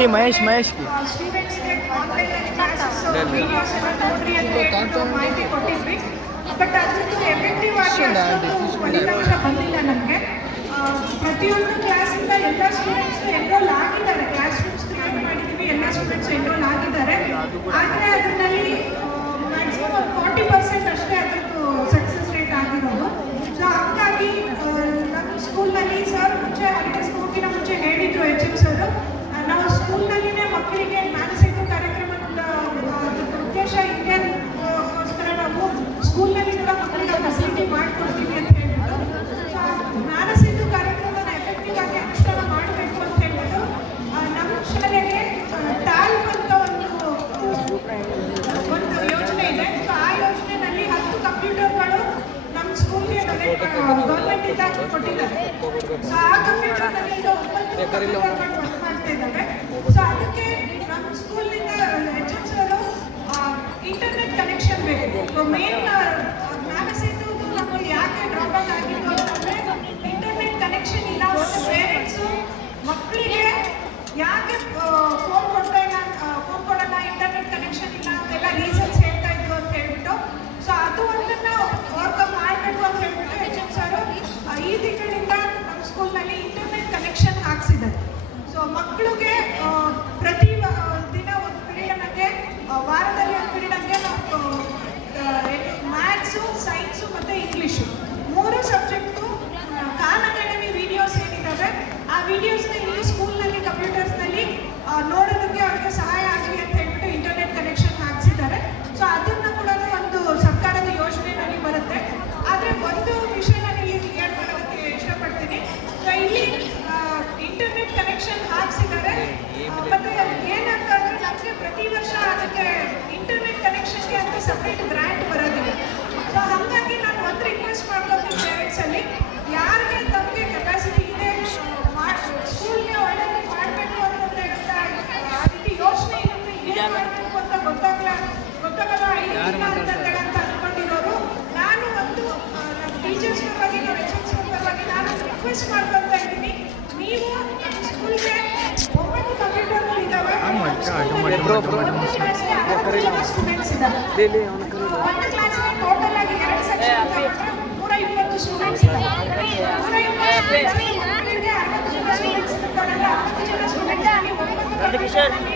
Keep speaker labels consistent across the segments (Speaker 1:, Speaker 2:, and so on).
Speaker 1: Aunty Mahesh ಮಹೇಶ್ಗೆ
Speaker 2: but ಅದ್ರದ್ದು effective ಆಗಿ ಫಲಿತಾಂಶ ಬಂದಿಲ್ಲ ನಮಗೆ ಪ್ರತಿಯೊಂದು ಕ್ಲಾಸಿಂದ ಎಲ್ಲ ಸ್ಟೂಡೆಂಟ್ಸ್ ಎನ್ರೋಲ್ ಆಗಿದ್ದಾರೆ ಕ್ಲಾಸ್ ರೂಮ್ಸ್ ಕ್ರಿಯೇಟ್ ಮಾಡಿದ್ದೀವಿ ಎಲ್ಲ ಸ್ಟೂಡೆಂಟ್ಸ್ ಎನ್ರೋಲ್ ಆಗಿದ್ದಾರೆ ಆದರೆ ಅದರಲ್ಲಿ ಮ್ಯಾಕ್ಸಿಮಮ್ ಒಂದು ಫಾರ್ಟಿ ಪರ್ಸೆಂಟ್ ಅಷ್ಟೇ ಅದರದ್ದು ಸಕ್ಸಸ್ ರೇಟ್ ಆಗಿರೋದು ಸೊ ಹಾಗಾಗಿ ನಮ್ಮ ಸ್ಕೂಲ್ನಲ್ಲಿ ಸರ್ ಮುಂಚೆ ಹಾಲಿಡೇಸ್ ಹೋಗಿನ ಮುಂಚೆ ಹೇಳಿದ್ರು ಎಚ್ ಎಂ ಸರ್ ನಾವು ಸ್ಕೂಲ್ನಲ್ಲಿನೇ ಮಕ್ಕಳಿಗೆ ಮಾನಸಿಕ ಕಾರ್ಯಕ್ರಮದ ಆ, ಅದ್ರ ಉದ್ದೇಶ ಇದೆ ಅದಕ್ಕೋಸ್ಕರ ನಾವು ಸ್ಕೂಲ್ನಲ್ಲಿ ಕೂಡ ಮಕ್ಕಳಿಗೆ ಫೆಸಿಲಿಟಿ ಮಾಡಿಕೊಡ್ತೀವಿ ಅಂತ ಹೇಳ್ಬಿಟ್ಟು ಸೊ ಮಾನಸಿಕ ಕಾರ್ಯಕ್ರಮನ ಎಫೆಕ್ಟಿವ್ ಆಗಿ ಅನುಷ್ಠಾನ ಮಾಡಬೇಕು ಅಂತ ಹೇಳ್ಬಿಟ್ಟು ಆ, ನಮ್ಮ ಶಾಲೆಗೆ ಟ್ಯಾಲ್ಕ್ ಅಂತ ಒಂದು ಆ, ಒಂದು ಯೋಜನೆ ಇದೆ ಸೊ ಆ ಯೋಜನೆಯಲ್ಲಿ ಹತ್ತು ಕಂಪ್ಯೂಟರ್ಗಳು ನಮ್ಮ ಸ್ಕೂಲ್ಗೆ ಡೊನೇಟ್ ಗೌರ್ಮೆಂಟ್ ಇಂದ ಕೊಟ್ಟಿದ್ದಾರೆ ಸೊ ಆ ಕಂಪ್ಯೂಟರ್ನಲ್ಲಿ ಈಗ ಮಾಡ್ತಾ ಇದ್ದಾವೆ ಸೊ ಅದಕ್ಕೆ ನಮ್ಮ ಸ್ಕೂಲ್ನಿಂದ H M sir internet connection ಬೇಕು. ಮೇನ್ ಜ್ಞಾನಸೇತು ನಮಗೆ ಯಾಕೆ ಡ್ರಾಬ್ಯಾಕ್ ಆಗಿತ್ತು ಅಂತಂದ್ರೆ ಇಂಟರ್ನೆಟ್ ಕನೆಕ್ಷನ್ ಇಲ್ಲ ಒಂದು ಪೇರೆಂಟ್ಸು ಮಕ್ಕಳಿಗೆ ಯಾಕೆ ಫೋನ್ ಕೊಡ್ತಾ ಇಲ್ಲ ಇಂಟರ್ನೆಟ್ ಕನೆಕ್ಷನ್ ಇಲ್ಲ ಅಂತೆಲ್ಲ ರೀಸನ್ಸ್ ಹೇಳ್ತಾ ಇದ್ರು ಅಂತ ಹೇಳ್ಬಿಟ್ಟು. ಸೊ ಅದು ಒಂದನ್ನ ಓವರ್ಕಮ್ ಮಾಡಬೇಕು ಅಂತ ಹೇಳ್ಬಿಟ್ಟು ಎಚ್ ಎಂ ಸರ್ ಈ ತಿಂಗಳಿಂದ ನಮ್ಮ ಸ್ಕೂಲ್ನಲ್ಲಿ ಇಂಟರ್ನೆಟ್ ಕನೆಕ್ಷನ್ ಹಾಕ್ಸಿದ್ದಾರೆ ಮಕ್ಕಳಿಗೆ ಪ್ರತಿ ದಿನ ಒಂದು ಪೀರಿಯಡ್ಗೆ ವಾರದಲ್ಲಿ ಒಂದು ನಾವು ಮ್ಯಾಥ್ಸು ಸೈನ್ಸು ಮತ್ತು ಇಂಗ್ಲೀಷು. ಸಪ್ರೇಟ್ ಬರೋದಿಲ್ಲ. ಸೊ ಹಾಗಾಗಿ ನಾನು ಒಂದು ರಿಕ್ವೆಸ್ಟ್ ಮಾಡ್ಕೊತೀನಿ ಪೇರೆಂಟ್ಸಲ್ಲಿ ಯಾರಿಗೆ ತಮಗೆ ಕೆಪಾಸಿಟಿ ಇದೆ ಸ್ಕೂಲ್ಗೆ ಒಳ್ಳೆಯದು ಮಾಡಬೇಕು ಹೇಳ್ತಾ ಆ ರೀತಿ ಯೋಚನೆ ಇರುತ್ತೆ, ಏನು ಮಾಡಬೇಕು ಅಂತ ಗೊತ್ತಾಗಲ್ಲ ಸ್ಟೂಡೆಂಟ್ಸ್ ಇದ್ದಾರೆ ಒಂದು ಕ್ಲಾಸ್ಗೆ ಟೋಟಲ್ ಆಗಿ ಎರಡು ಸೆಕ್ಷನ್ ನೂರ ಇಪ್ಪತ್ತು ಸ್ಟೂಡೆಂಟ್ಸ್ ಇದ್ದಾರೆ ನೂರ ಇಪ್ಪತ್ತು ಮಕ್ಕಳಿಗೆ ಅರವತ್ತು ಜನ ಸ್ಟೂಡೆಂಟ್ಸ್ ಇರ್ತಾರಲ್ಲ ಅರವತ್ತು ಜನ ಸ್ಟೂಡೆಂಟ್ಸ್ ಆಗಿ ಒಂಬತ್ತು ಕಂಪ್ಯೂಟರ್ನಲ್ಲಿ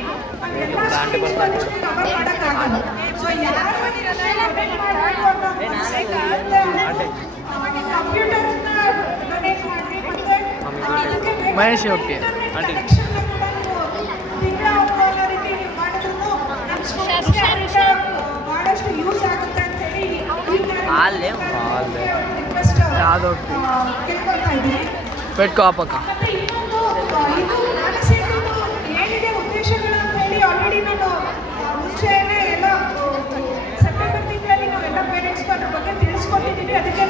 Speaker 2: ಎಲ್ಲ ಸ್ಟೂಡೆಂಟ್ಸ್ ಕವರ್ ಮಾಡೋಕ್ಕಾಗಲ್ಲ ಸೊ ಯಾರು ಅಪ್ಡೇಟ್ ಮಾಡಬೇಕು ಅನ್ನೋ ಮನಸ್ಸಿಗೆ ಕಂಪ್ಯೂಟರ್ಸ್ನ ಡೊನೇಟ್ ಮಾಡಿ ಮತ್ತೆ ಅದಕ್ಕೆ ಬೇಕಾದ
Speaker 1: ಮಹೇಶ್ ಓಕೆ.
Speaker 2: internet
Speaker 1: aunty.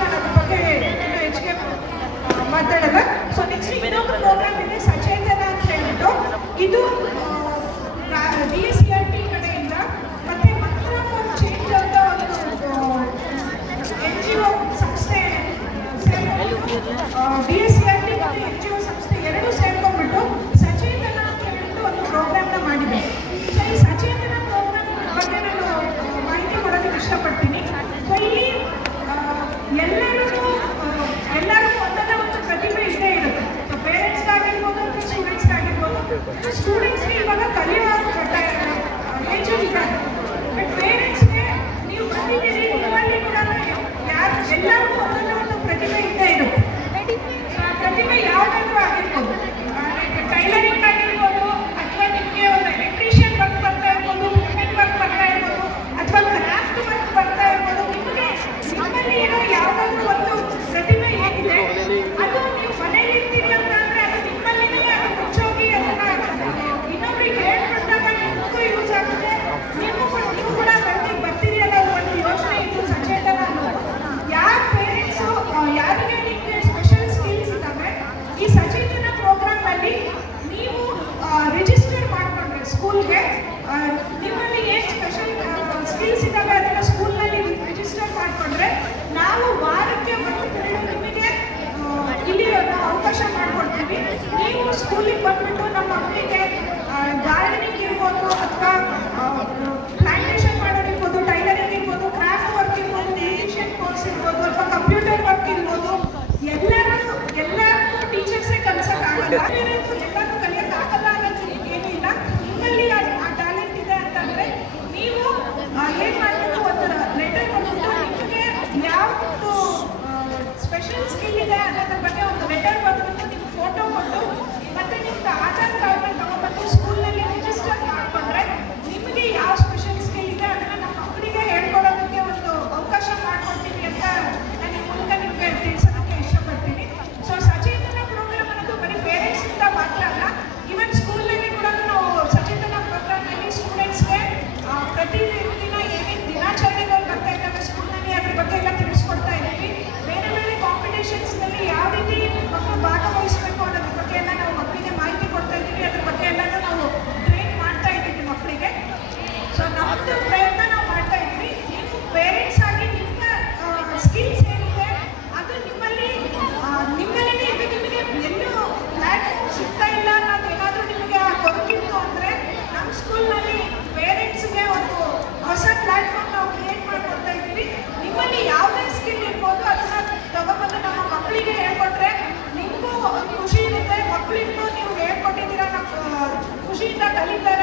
Speaker 2: ಅದ್ರ ಬಗ್ಗೆ ಇನ್ನೂ ಹೆಚ್ಚಿಗೆ ಆ, ಮಾತಾಡಲ್ಲ. ಸೊ ನೆಕ್ಸ್ಟ್ ಇನ್ನೊಂದು ಪ್ರೋಗ್ರಾಮ್ ಇದೆ ಸಚೇತನ ಅಂತ ಹೇಳ್ಬಿಟ್ಟು. ಇದು ಸ್ಕಿಲ್ಸ್ ಇದ್ದಾವೆ ಸ್ಕೂಲ್ನಲ್ಲಿ ರಿಜಿಸ್ಟರ್ ಮಾಡಿಕೊಂಡ್ರೆ ನಾವು ವಾರಕ್ಕೆ ಒಂದು ಪಿರಿಯಡ್ ನಿಮಗೆ ಇಲ್ಲಿ ಅವಕಾಶ ಮಾಡಿಕೊಡ್ತೀವಿ. ನೀವು ಸ್ಕೂಲಿಗೆ ಬಂದ್ಬಿಟ್ಟು Catalina